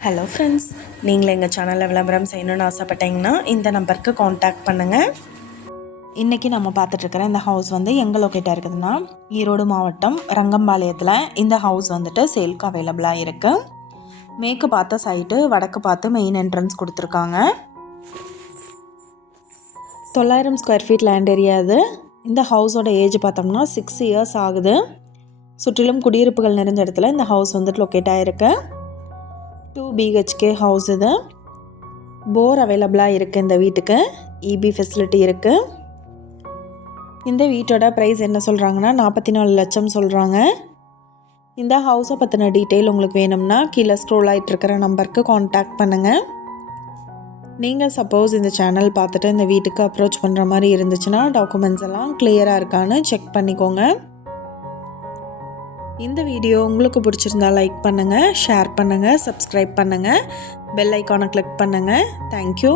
Hello friends நீங்கள் எங்கள் சேனலில் விளம்பரம் செய்யணும்னு ஆசைப்பட்டீங்கன்னா இந்த நம்பருக்கு காண்டாக்ட் பண்ணுங்கள் இன்றைக்கி நம்ம பார்த்துட்ருக்கிற இந்த ஹவுஸ் வந்து எங்கே லொக்கேட்டாக இருக்குதுன்னா ஈரோடு மாவட்டம் ரங்கம்பாளையத்தில் இந்த ஹவுஸ் வந்துட்டு சேல்க்கு அவைலபிளாக இருக்குது மேற்கு பார்த்த சைட்டு வடக்கு பார்த்து மெயின் என்ட்ரன்ஸ் கொடுத்துருக்காங்க. தொள்ளாயிரம் ஸ்கொயர் ஃபீட் லேண்ட் ஏரியா இது. இந்த ஹவுஸோட ஏஜ் பார்த்தோம்னா சிக்ஸ் இயர்ஸ் ஆகுது. சுற்றிலும் குடியிருப்புகள் நிறைஞ்ச இடத்துல இந்த ஹவுஸ் வந்துட்டு லொக்கேட் ஆகிருக்கு டூ பிஹெச்கே ஹவுஸ் இது. போர் அவைலபிளாக இருக்குது இந்த வீட்டுக்கு. இபி ஃபெசிலிட்டி இருக்குது இந்த வீட்டோட ப்ரைஸ் என்ன சொல்கிறாங்கன்னா நாற்பத்தி நாலு லட்சம் சொல்கிறாங்க இந்த ஹவுஸை பற்றின டீட்டெயில் உங்களுக்கு வேணும்னா கீழே ஸ்க்ரோல் ஆகிட்டுருக்கிற நம்பருக்கு காண்டாக்ட் பண்ணுங்கள் நீங்கள் சப்போஸ் இந்த சேனல் பார்த்துட்டு இந்த வீட்டுக்கு அப்ரோச் பண்ணுற மாதிரி இருந்துச்சுன்னா டாக்குமெண்ட்ஸ் எல்லாம் கிளியராக இருக்கான்னு செக் பண்ணிக்கோங்க. இந்த வீடியோ உங்களுக்கு பிடிச்சிருந்தா லைக் பண்ணுங்கள் ஷேர் பண்ணுங்கள் சப்ஸ்கிரைப் பண்ணுங்கள் பெல் ஐக்கானை கிளிக் பண்ணுங்கள் தேங்க்யூ